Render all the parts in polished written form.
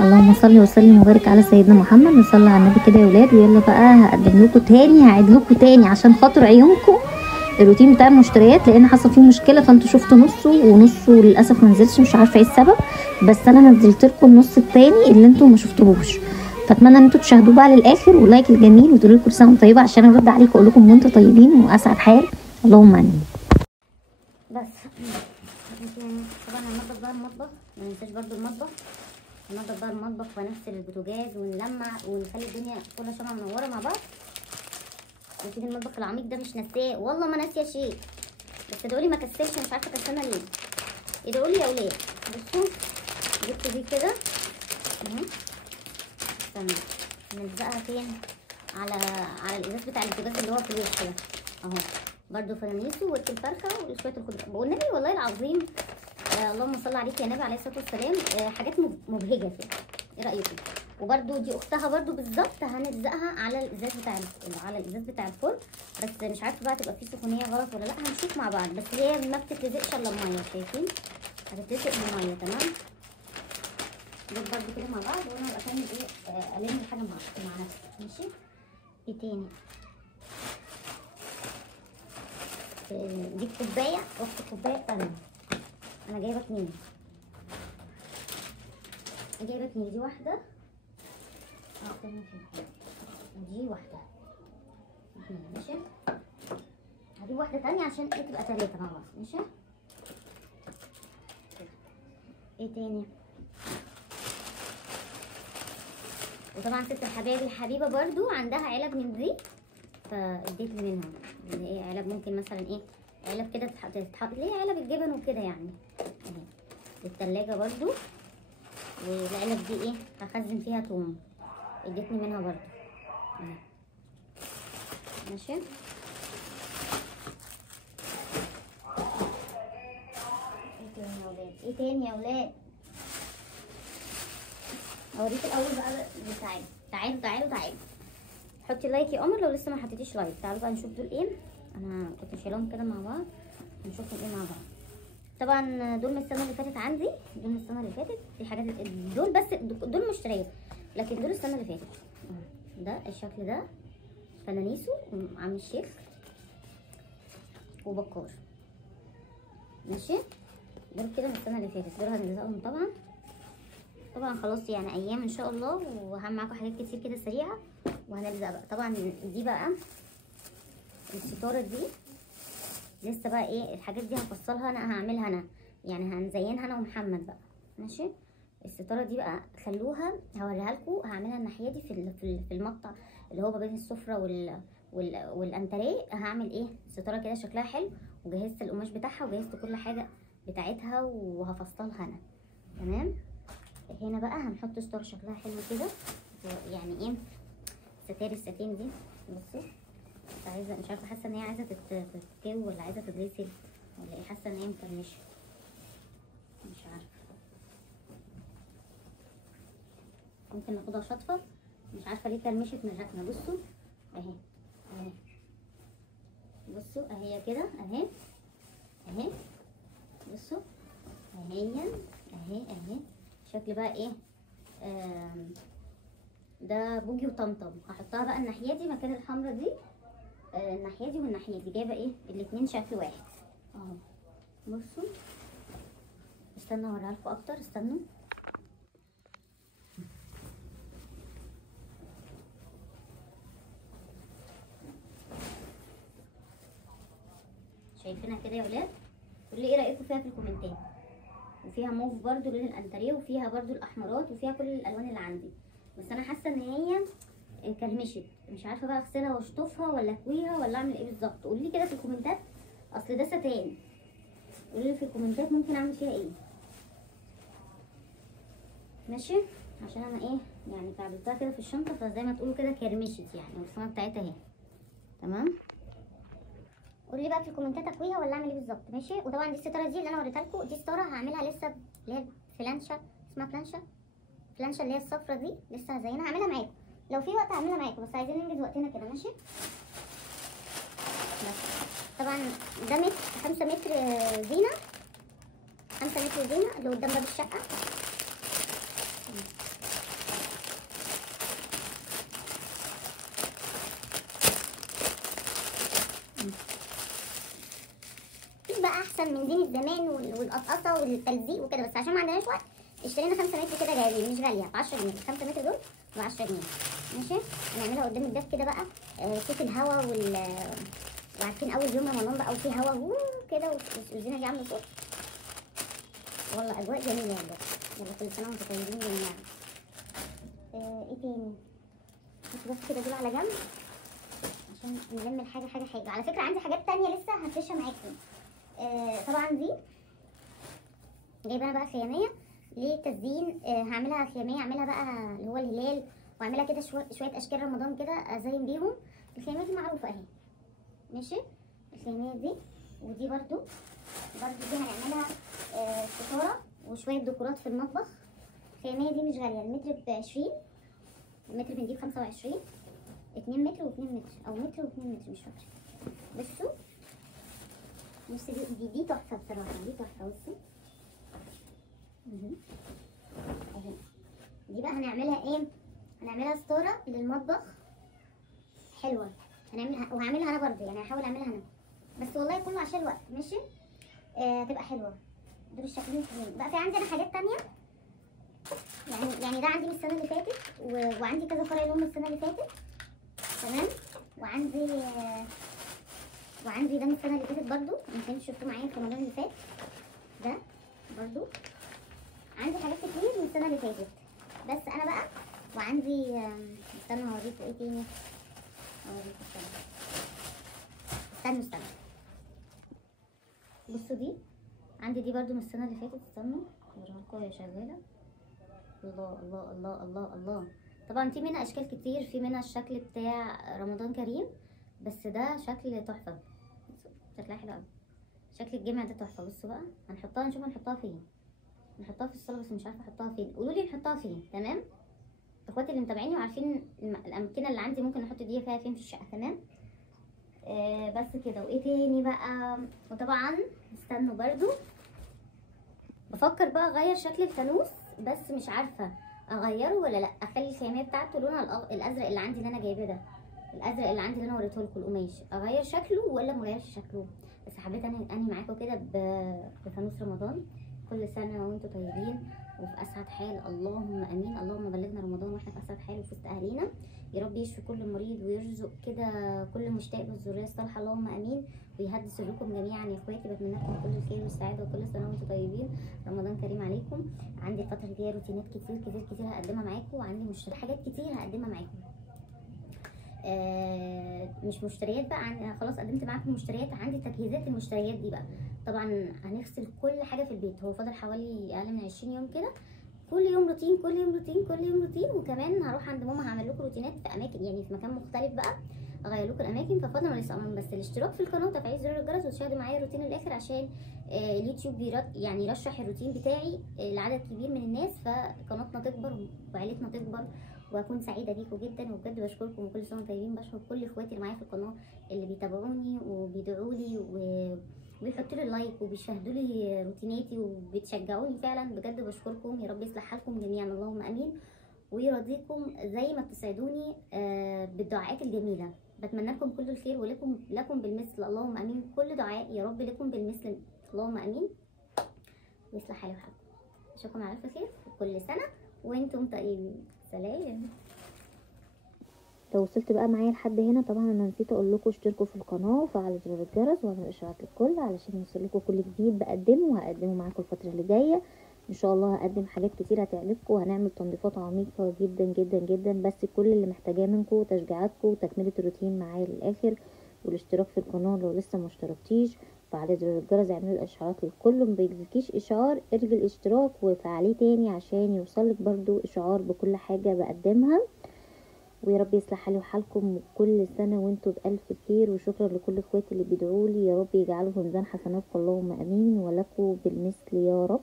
اللهم صل وسلم وبارك على سيدنا محمد. نصلي على النبي كده يا ولاد، ويلا بقى هقدم لكم تاني، هعيد لكم تاني عشان خاطر عيونكم الروتين بتاع المشتريات، لان حصل فيه مشكله فانتوا شفتوا نصه ونصه للاسف ما نزلش، مش عارفه ايه السبب، بس انا نزلت لكم النص التاني اللي انتوا ما شفتوهوش. فاتمنى ان انتوا تشاهدوه بقى للاخر، واللايك الجميل، وتقولوا لي كل سنه وانتم طيبه عشان ارد عليكم واقول لكم ان انتوا طيبين واسعد حال. اللهم امين. بس طبعا هننضف بقى المطبخ، ما ننساش برده المطبخ، ننضف بقى المطبخ ونغسل البوتاجاز ونلمع ونخلي الدنيا كلها شمعة منوره مع بعض. وكده المطبخ العميق ده مش ناساه، والله ما ناسيه شيء، بس ادعولي ما كسلش، مش عارفه كسلانه ليه. ادعولي يا ولاد. بصوا جبت دي كده اهي، استنى نلزقها فين؟ على الازاز بتاع البوتاجاز اللي هو في الوش ده اهو، برده فوانيسه وورك الفرخه وشويه الخضره. بقول نبي والله العظيم، اللهم صل عليك يا نبي عليه الصلاه والسلام، حاجات مبهجه كده. ايه رايكم؟ وبرده دي اختها برده بالظبط، هنلزقها على الازاز بتاع الفرن، بس مش عارفه بقى تبقى فيه سخونيه غلط ولا لا، هنشوف مع بعض. بس هي ما بتتلزقش الا بميه، شايفين؟ هتتلزق بميه. تمام، دول برده كده مع بعض، وانا هبقى اكمل ايه، الم الحاجه مع نفسي. ماشي. ايه تاني؟ دي كوبايه، اخت الكوبايه الثانيه، انا جايبه اتنين، دي واحده ودي واحده، ماشي. هجيب واحده تانية عشان ايه تبقى 3 مع بعض. ماشي. ايه تاني؟ وطبعا ست الحبايب الحبيبه برضو عندها علب من دي، فاديت لي منها، اللي هي علب ممكن مثلا ايه، علب كده تتحط ليه، علب الجبن وكده يعني اهي، للتلاجة برضو. والعلب دي ايه، هخزن فيها توم، اديتني منها برضو اهي. ماشي. ايه تاني يا ولاد؟ اوريك الاول بقى بتاعي. تعالوا حطي لايك يا قمر لو لسه ما حطيتيش لايك. تعالوا بقى نشوف دول ايه، انا كنت شايلهم كده مع بعض، هنشوفهم ايه مع بعض. طبعا دول من السنه اللي فاتت عندي، دول من السنه اللي فاتت، في حاجات دول بس دول مشتريات، لكن دول السنه اللي فاتت. ده الشكل ده فنانيسو عم الشيخ وبكار. ماشي. دول كده من السنه اللي فاتت، دول هنلزقهم طبعا خلاص يعني ايام ان شاء الله، وهعمل معاكم حاجات كتير كده سريعه وهنلزق بقى. طبعا دي بقى الستاره دي لسه بقى ايه، الحاجات دي هفصلها انا، هعملها انا يعني، هنزينها انا ومحمد بقى. ماشي. الستاره دي بقى خلوها، هوريها لكم، هعملها الناحيه دي في المقطع اللي هو ما بين السفره والانتريه. هعمل ايه، ستاره كده شكلها حلو، وجهزت القماش بتاعها وجهزت كل حاجه بتاعتها وهفصلها انا. تمام. هنا بقى هنحط ستاره شكلها حلو كده، يعني ايه، ستار الساتين دي. بصوا مش عارفه، حاسه ان هي عايزه تتكوي ولا عايزه تتغسل ولا ايه، حاسه ان هي مكرمشه، مش عارفه، ممكن ناخدها شطفه، مش عارفه ليه كرمشت من الركنه. بصوا اهي، بصوا اهي كده اهي، بصوا اهي شكل بقى ايه، ده بوجي وطمطم. هحطها بقى الناحيه دي مكان الحمرا دي، الناحيه دي والناحيه دي، جايبه ايه الاتنين شكل واحد اهو. بصوا استنى اوريها لكم اكتر، استنوا. شايفينها كده يا ولاد؟ قولوا لي ايه رايكم فيها في الكومنتات. وفيها موف برضو لون الانتريه، وفيها برضو الاحمرات، وفيها كل الالوان اللي عندي، بس انا حاسه ان هي انكرمشت، مش عارفه بقى اغسلها واشطفها ولا اكويها ولا اعمل ايه بالظبط. قولوا لي كده في الكومنتات، اصل ده ستان، قولوا لي في الكومنتات ممكن اعمل فيها ايه. ماشي. عشان انا ايه يعني كعبلتها كده في الشنطه، فزي ما تقولوا كده كرمشت يعني، والرسمه بتاعتها اهي. تمام. قولوا لي بقى في الكومنتات اكويها ولا اعمل ايه بالظبط. ماشي. وطبعا دي الستاره دي اللي انا وريتها لكم، دي ستاره هعملها لسه، اللي هي فلانشه، اسمها الفلانشه اللي هي الصفرة دي لسه هزينها، هعملها معاكم لو في وقت هعملها معاكم، بس عايزين ننجز وقتنا كده ماشي. بس طبعا ده متر 5 متر زينه، 5 متر زينه اللي قدام باب الشقه. مفيش بقى احسن من زينة زمان والقطقصه والتلزيق وكده، بس عشان ما عندناش وقت اشترينا 5 متر كده جايبين، مش غاليه، ب 10 جنيه. 5 متر دول ب 10 جنيه ماشي. هنعملها قدام الباب كده بقى، صوت الهوا وعارفين اول يوم رمضان بقى وفي هوا كده والزينه دي عامله صوت، والله اجواء جميله والله. يلا كل سنه وانتم طيبين جميعا. ايه تاني؟ بس كده دول على جنب عشان نلم الحاجه حاجه. على فكره عندي حاجات تانية لسه هفرشها معاكم. طبعا دي جايبه انا بقى خياميه لتزيين، هعملها خياميه، اعملها بقى اللي هو الهلال، واعملها كده شويه اشكال رمضان كده ازين بيهم. الخياميه دي معروفه اهي ماشي، الخياميه دي. ودي برضو دي هنعملها ستاره وشويه ديكورات في المطبخ. الخياميه دي مش غاليه، المتر ب20، المتر بنجيب 25، 2 متر و2 متر او متر و2 متر مش فاكره. بصوا بص دي تحفه بصراحه، دي تحفه. بصوا اهي، دي بقى هنعملها ايه؟ هنعملها ستاره للمطبخ حلوه، وهعملها انا برضه، يعني هحاول اعملها انا، بس والله كله عشان الوقت ماشي. هتبقى حلوه. دول الشكلين حلوين بقى. في عندنا حاجات تانية يعني ده عندي من السنه اللي فاتت، وعندي كذا فرع لهم من السنه اللي فاتت تمام. وعندي ده من السنه اللي فاتت برضو، يمكن شفتوه معايا في رمضان اللي فات. ده برضو عندي حاجات كتير من السنه اللي فاتت، بس انا بقى وعندي استنى هوريكم ايه تاني. هوريكم استنوا بصوا دي عندي، دي برضو من السنه اللي فاتت. استنوا اوريها لكم وهي شغاله. الله الله الله الله الله. طبعا في منها اشكال كتير، في منها الشكل بتاع رمضان كريم، بس ده شكل تحفه، شكلها حلو قوي. شكل الجامع ده تحفه. بصوا بقى هنحطها، نشوف هنحطها فين. نحطها في الصاله بس مش عارفه احطها فين، قولوا لي نحطها فين تمام. اخواتي اللي متابعيني وعارفين الامكنه اللي عندي ممكن نحط دي فيها فين في الشقه تمام. بس كده. وايه تاني بقى؟ وطبعا استنوا برضو بفكر بقى اغير شكل الفانوس، بس مش عارفه اغيره ولا لا. اخلي الخياميه بتاعته لونها الازرق اللي عندي اللي انا جايباه ده، الازرق اللي عندي اللي انا وريته لكم القماش، اغير شكله ولا ما اغيرش شكله؟ بس حبيت اني معاكم كده بفانوس رمضان. كل سنه وانتم طيبين وفي اسعد حال، اللهم امين. اللهم بلغنا رمضان واحنا في اسعد حال وفي وسط اهالينا، يا رب يشفي كل مريض ويرزق كده كل مشتاق بالذريه الصالحه، اللهم امين. ويهدي سركم جميعا يا اخواتي، بتمنى لكم كل الخير والسعاده وكل سنه وانتم طيبين. رمضان كريم عليكم. عندي الفتره الجايه روتينات كتير هقدمها معاكم، وعندي حاجات كتير هقدمها معاكم. مش مشتريات بقى، خلاص قدمت معاكم مشتريات، عندي تجهيزات المشتريات دي بقى. طبعا هنغسل كل حاجه في البيت، هو فاضل حوالي اقل من 20 يوم كده، كل يوم روتين كل يوم روتين كل يوم روتين. وكمان هروح عند ماما هعمل لكم روتينات في اماكن، يعني في مكان مختلف بقى، اغير لكم الاماكن. ففاضل ما لسه بس الاشتراك في القناه وتفعيل زر الجرس وتشاهدوا معايا الروتين الاخر، عشان اليوتيوب يعني يرشح الروتين بتاعي لعدد كبير من الناس، فقناتنا تكبر وعيلتنا تكبر، واكون سعيده بيكم جدا. وبجد بشكركم وكل سنه وانتم طيبين. بشكر كل اخواتي اللي معايا في القناه اللي بيتابعوني وبيدعوا لي وبيحطوا لي لايك وبيشاهدوا لي روتيناتي وبتشجعوني فعلا، بجد بشكركم. يا رب يصلح حالكم جميعا اللهم امين، ويرضيكم زي ما بتسعدوني بالدعاءات الجميله. بتمنى لكم كل الخير ولكم بالمثل اللهم امين. كل دعاء يا رب لكم بالمثل اللهم امين، ويصلح حالي وحالكم. اشوفكم على الف خير وكل سنه وانتم طيبين. سلام. لو وصلت بقى معايا لحد هنا، طبعا انا نسيت اقول لكم اشتركوا في القناه وفعلوا زر الجرس واعملوا اشعارات للكل علشان يوصل لكم كل جديد بقدمه، وهقدمه معاكم الفتره اللي جايه ان شاء الله. هقدم حاجات كتير هتعجبكم، وهنعمل تنظيفات عميقه جدا جدا جدا. بس كل اللي محتاجاه منكم تشجيعاتكم وتكمله الروتين معايا للاخر، والاشتراك في القناه لو لسه ما اشتركتيش، فعلى زر الجرس اعملوا الاشعارات للكل. ما بيجيلكيش اشعار ارجي الاشتراك وفعليه تاني عشان يوصلك برضو اشعار بكل حاجه بقدمها. ويا رب يصلح حالي وحالكم كل سنه وانتم بالف خير. وشكرا لكل اخواتي اللي بيدعوا لي، يا رب يجعله في ميزان حسناتكم اللهم امين، ولكم بالمثل يا رب.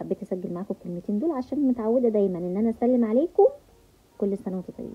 حبيت اسجل معاكم الكلمتين دول عشان متعوده دايما ان انا اسلم عليكم. كل سنه وانتم طيبين.